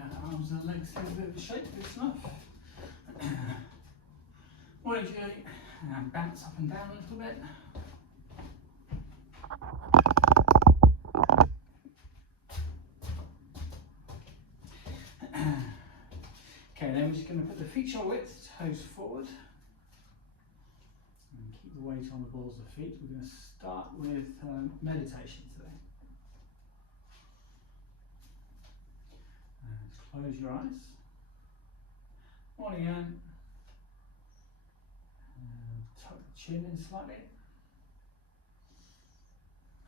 arms and legs in a bit of a shape, good stuff. Morning, Julie. And bounce up and down a little bit. Okay, then we're just going to put the feet shoulder width, toes forward. And keep the weight on the balls of the feet. We're going to start with meditation today. And close your eyes. Morning, Anne. Tuck the chin in slightly.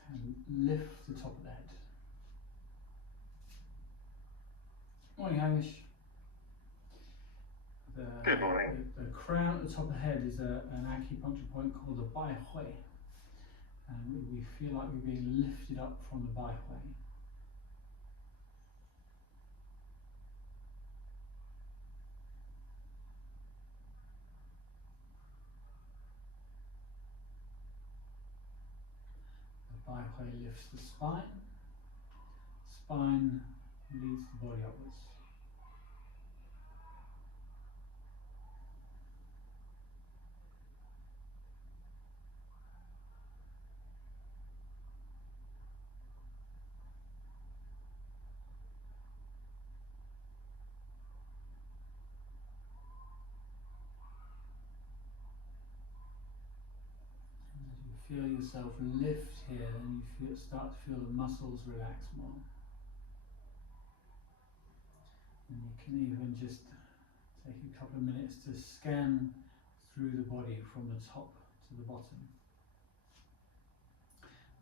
And lift the top of the head. Morning, Hamish. Good morning. The crown at the top of the head is an acupuncture point called the Bai Hui. And we feel like we're being lifted up from the Bai Hui. The Bai Hui lifts the spine. Spine leads the body upwards. Feel yourself lift here, and you start to feel the muscles relax more. And you can even just take a couple of minutes to scan through the body from the top to the bottom.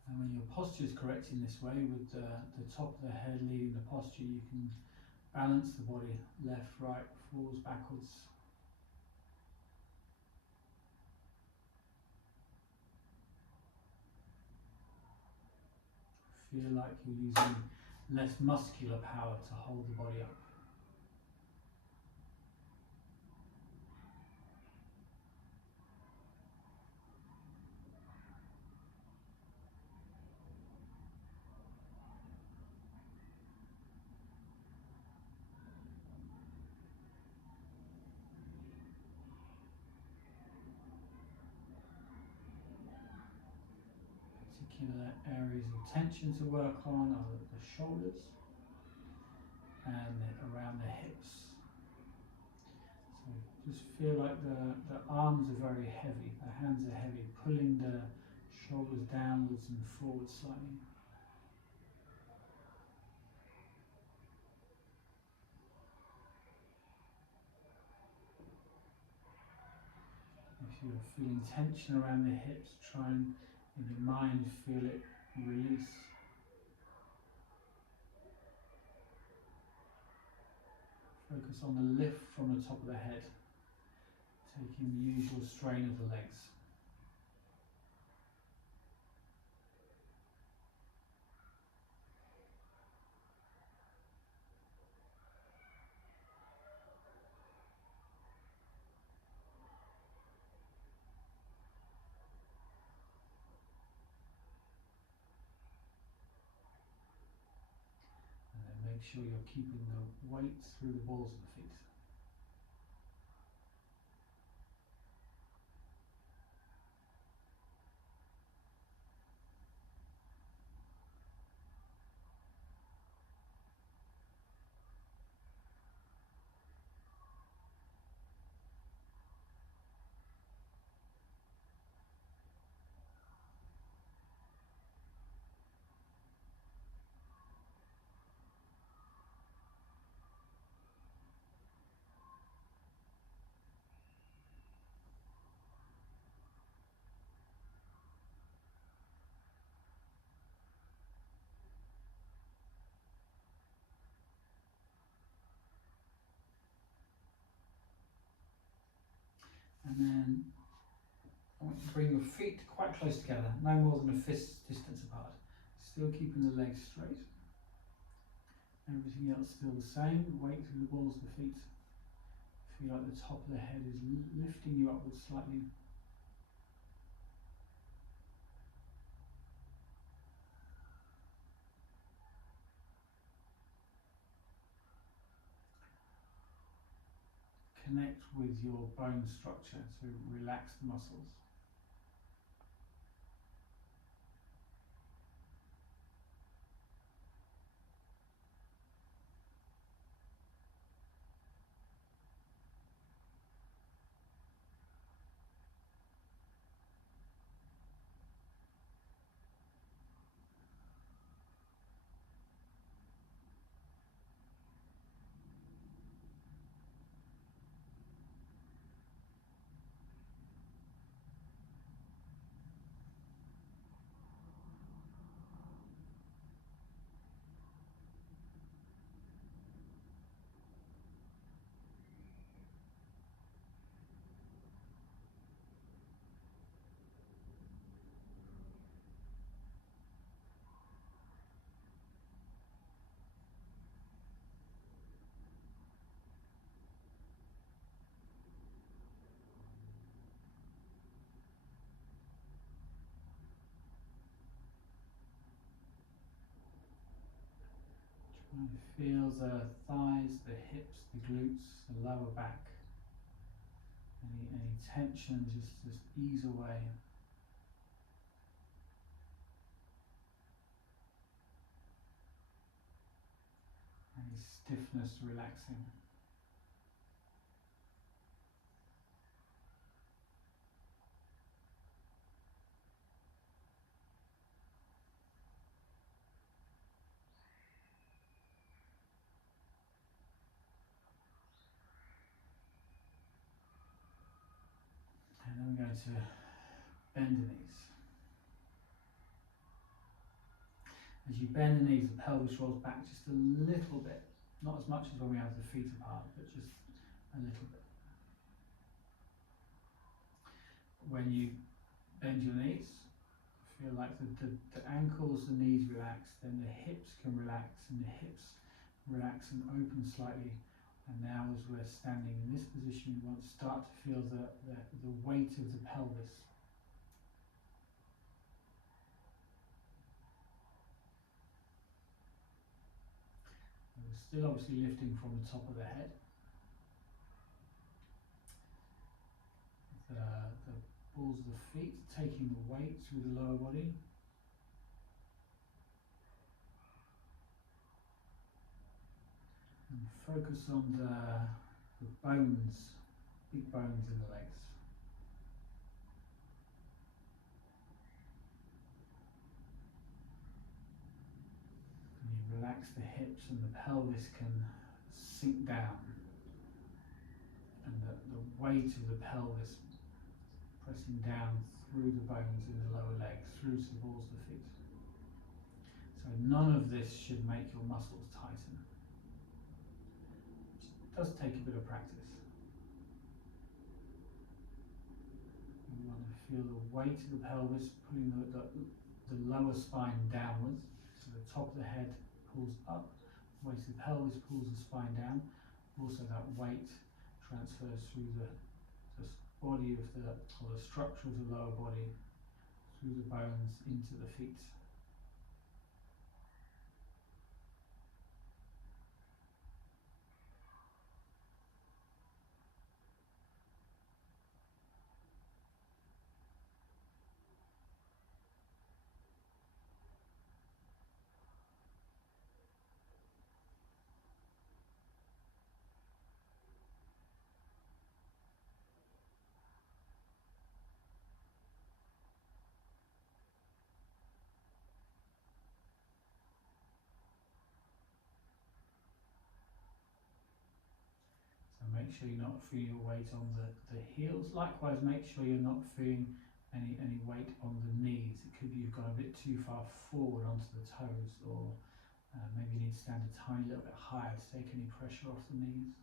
And when your posture is correct in this way, with the top of the head leading the posture, you can balance the body left, right, forwards, backwards. Feel like you're using less muscular power to hold the body up. Particular areas of tension to work on are the shoulders and around the hips. So just feel like the arms are very heavy, the hands are heavy, pulling the shoulders downwards and forwards slightly. If you're feeling tension around the hips, try and in your mind feel it release. Focus on the lift from the top of the head, taking the usual strain of the legs. And then make sure you're keeping the weight through the balls of the feet. And then I want you to bring your feet quite close together, no more than a fist distance apart. Still keeping the legs straight. Everything else still the same, weight through the balls of the feet. Feel like the top of the head is lifting you upwards slightly. connect with your bone structure to relax the muscles. Try and feel the thighs, the hips, the glutes, the lower back. Any tension, just ease away. Any stiffness relaxing. And then we're going to bend the knees. As you bend the knees, the pelvis rolls back just a little bit. Not as much as when we have the feet apart, but just a little bit. When you bend your knees, feel like the ankles, the knees relax, then the hips can relax, and the hips relax and open slightly. And now as we're standing in this position, we want to start to feel the weight of the pelvis. And we're still obviously lifting from the top of the head. The balls of the feet taking the weight through the lower body. And focus on the bones, big bones in the legs. And you relax the hips and the pelvis can sink down. And the weight of the pelvis pressing down through the bones in the lower legs, through to the balls of the feet. So none of this should make your muscles tighten. It does take a bit of practice. You want to feel the weight of the pelvis pulling the lower spine downwards. So the top of the head pulls up, the weight of the pelvis pulls the spine down. Also that weight transfers through the body of or the structure of the lower body, through the bones into the feet. Make sure you're not feeling your weight on the heels. Likewise, make sure you're not feeling any weight on the knees. It could be you've gone a bit too far forward onto the toes, or maybe you need to stand a tiny little bit higher to take any pressure off the knees.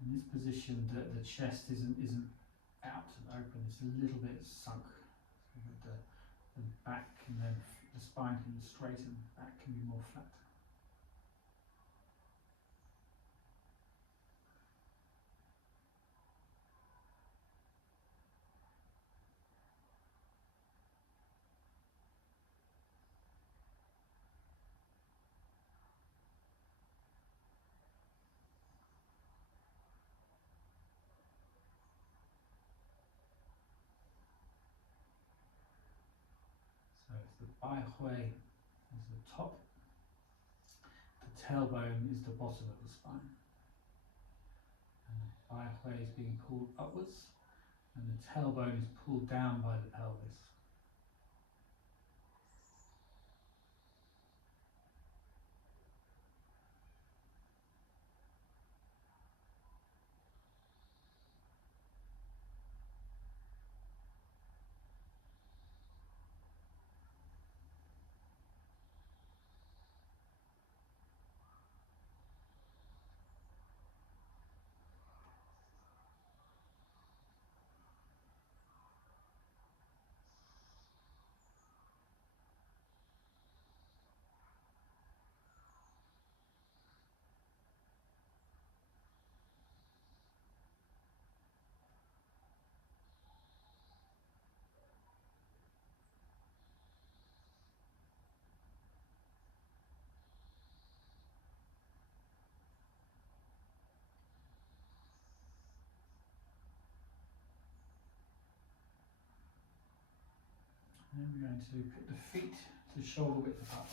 In this position, the chest isn't out and open, it's a little bit sunk. So that the back and then the spine can straighten, back can be more flat. Baihui is the top, the tailbone is the bottom of the spine. And the Baihui is being pulled upwards, and the tailbone is pulled down by the pelvis. And then we're going to put the feet to shoulder width apart.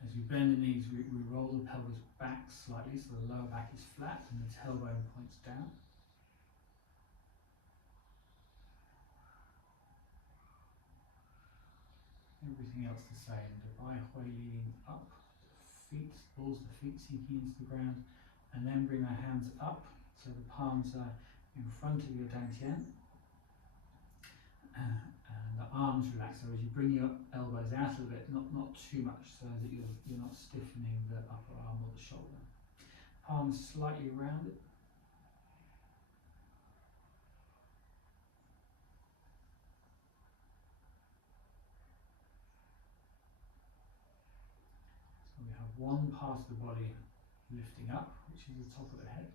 As we bend the knees, we roll the pelvis back slightly so the lower back is flat and the tailbone points down. Everything else the same. The Baihui leading up, feet, balls the feet sinking into the ground, and then bring our hands up so the palms are in front of your dantian. And the arms relax. So as you bring your elbows out a little bit, not too much, so that you're not stiffening the upper arm or the shoulder. Palms slightly rounded. So we have one part of the body lifting up, which is the top of the head.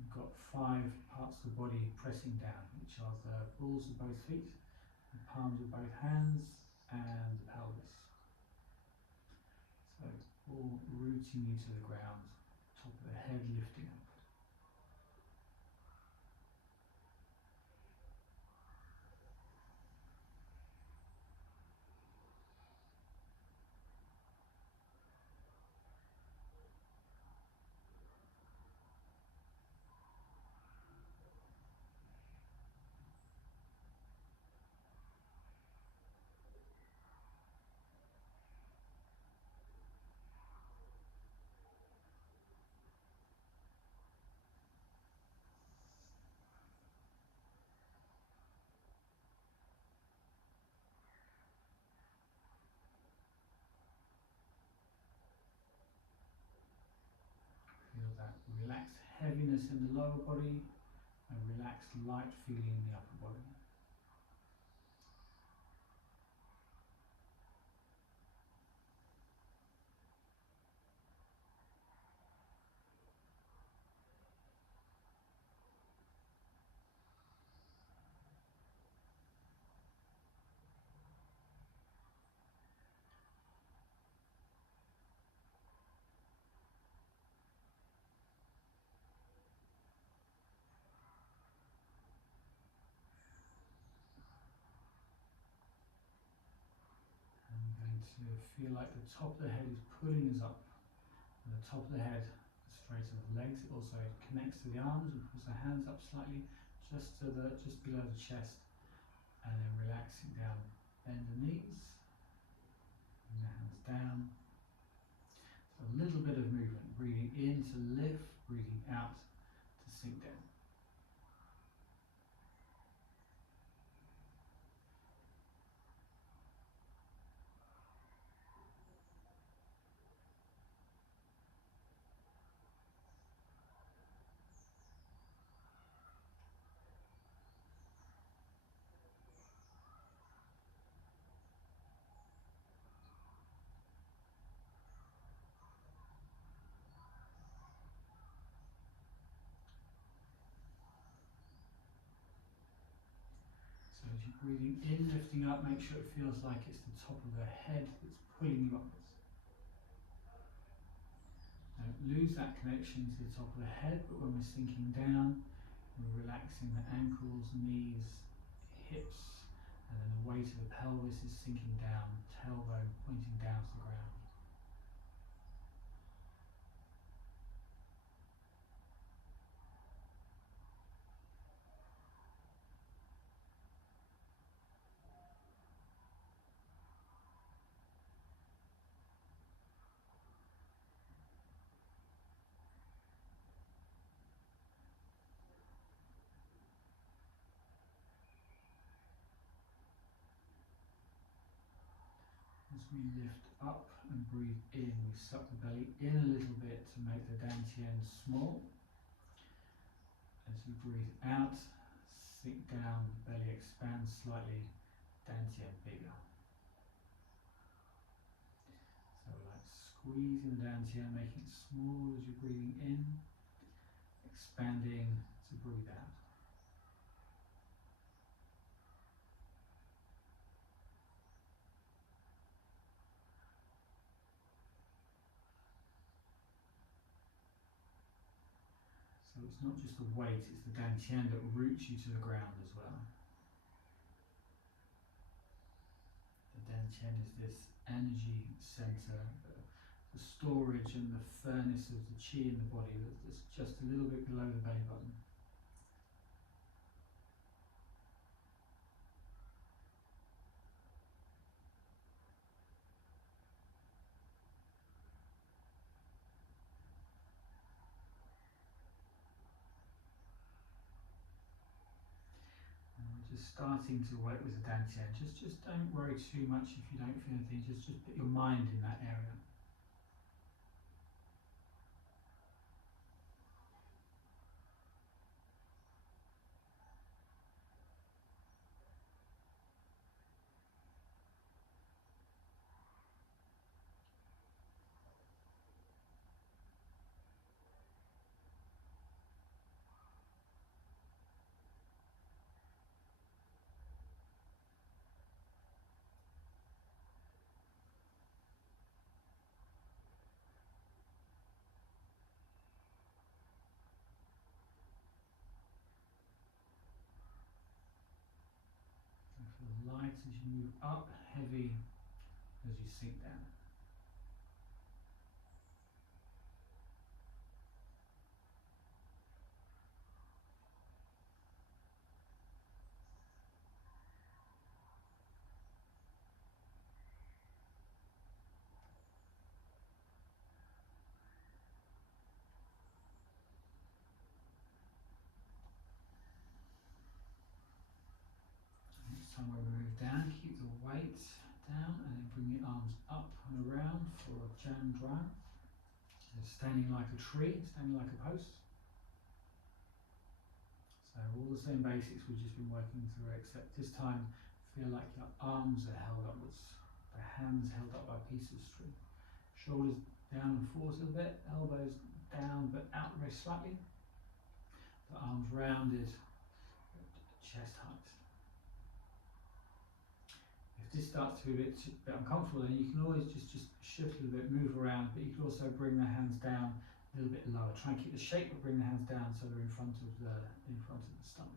We've got 5 parts of the body pressing down, which are the balls of both feet, the palms of both hands, and the pelvis. So all rooting you to the ground, top of the head lifting up. Feel that relaxed heaviness in the lower body and relaxed light feeling in the upper body. And we're going to feel like the top of the head is pulling us up, and the top of the head straight to the legs. It also connects to the arms and pulls the hands up slightly, just below the chest, and then relaxing down. Bend the knees, bring the hands down. So a little bit of movement, breathing in to lift, breathing out to sink down. So as you're breathing in, lifting up, make sure it feels like it's the top of the head that's pulling you upwards. Don't lose that connection to the top of the head, but when we're sinking down, we're relaxing the ankles, knees, hips, And then the weight of the pelvis is sinking down, tailbone pointing down to the ground. As we lift up and breathe in, we suck the belly in a little bit to make the dantian small. As we breathe out, sink down, belly expands slightly, dantian bigger. So like squeezing the dantian, making it small as you're breathing in, expanding to breathe out. So it's not just the weight, it's the dantian that roots you to the ground as well. The dantian is this energy center, the storage and the furnace of the chi in the body that's just a little bit below the belly button. Just starting to work with the dantian. Just don't worry too much if you don't feel anything. Just put your mind in that area. And feel light as you move up, heavy as you sink down. Next time we move down, keep the weight down and then bring the arms up and around for a Jan dry. Standing like a tree, standing like a post. So all the same basics we've just been working through, except this time feel like your arms are held upwards, the hands held up by a piece of string. Shoulders down and forward a bit, elbows down but out very slightly. The arms rounded, chest height. If this starts to be a bit uncomfortable, then you can always just shift a little bit, move around, but you can also bring the hands down a little bit lower. Try and keep the shape, but bring the hands down so they're in front of the stomach.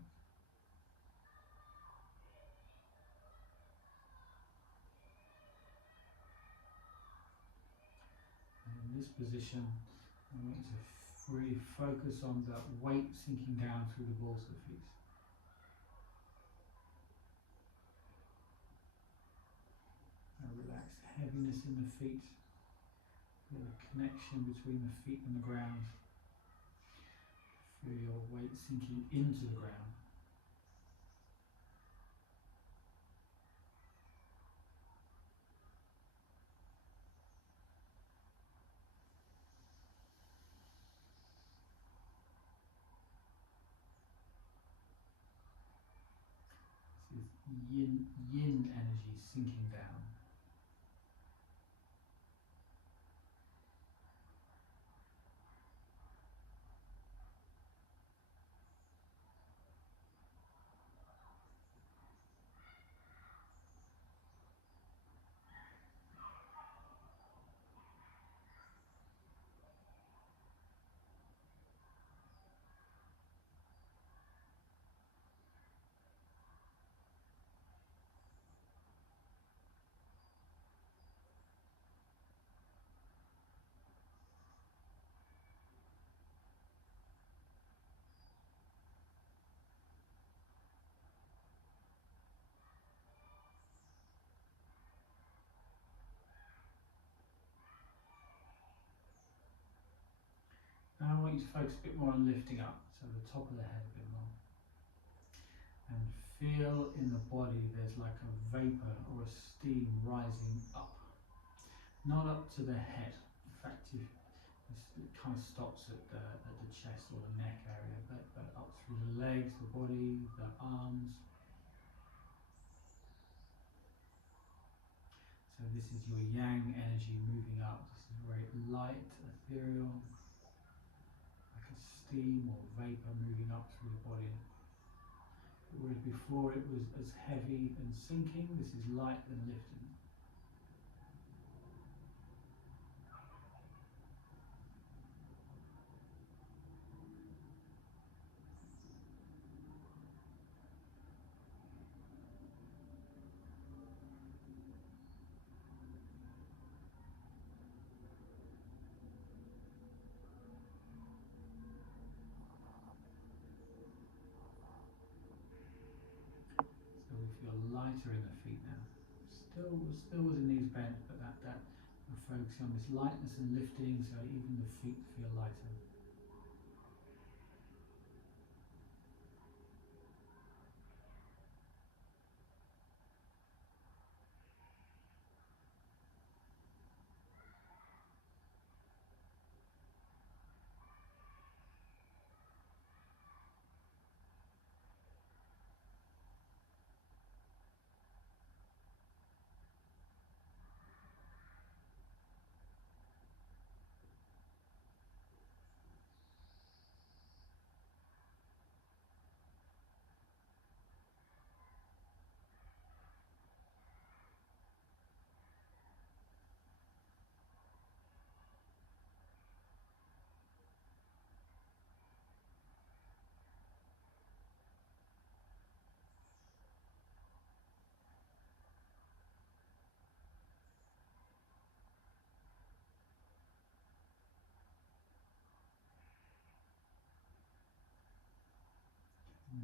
And in this position, I want you to really focus on that weight sinking down through the balls of the feet. A relaxed heaviness in the feet. Feel the connection between the feet and the ground. Feel your weight sinking into the ground. This is yin energy sinking down. you to focus a bit more on lifting up, so the top of the head a bit more. And feel in the body there's like a vapor or a steam rising up. Not up to the head. In fact, it kind of stops at the chest or the neck area, but up through the legs, the body, the arms. So this is your yang energy moving up. This is very light, ethereal, like a steam or vapor moving up through the body. Whereas before it was as heavy and sinking, this is light and lifting. So we feel lighter in the feet now. Still with the knees bent, but that we're focusing on this lightness and lifting, so even the feet feel lighter.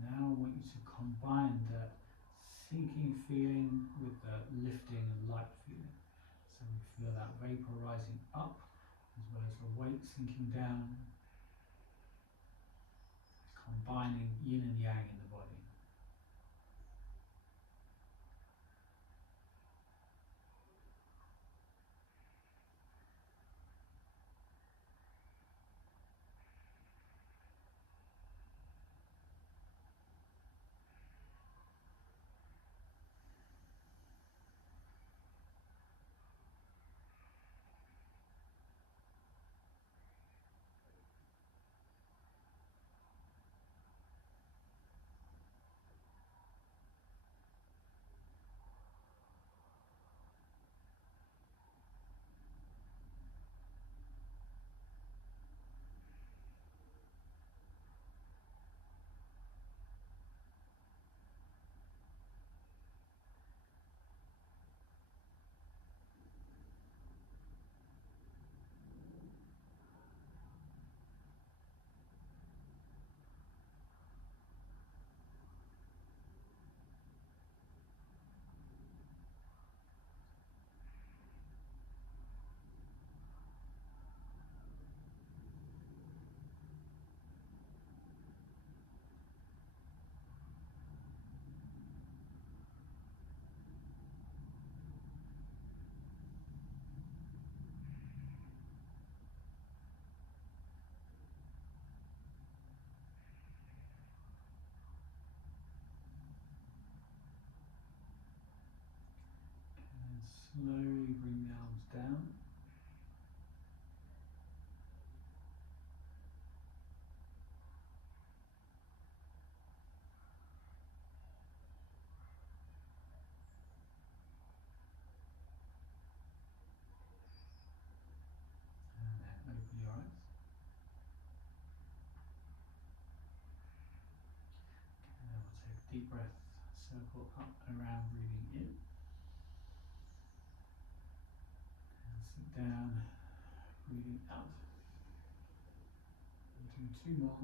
Now I want you to combine the sinking feeling with the lifting and light feeling. So we feel that vapor rising up as well as the weight sinking down. It's combining yin and yang in the body. And slowly bring the arms down. And then open your eyes. And then we'll take a deep breath, circle up and around, breathing in. And sit down, breathing out. And do two more.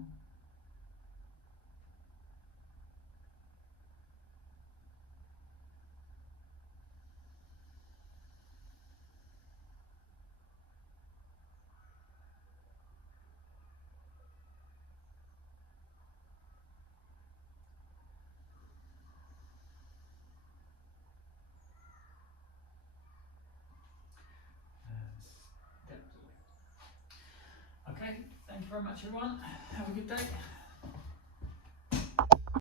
very much, everyone. Have a good day.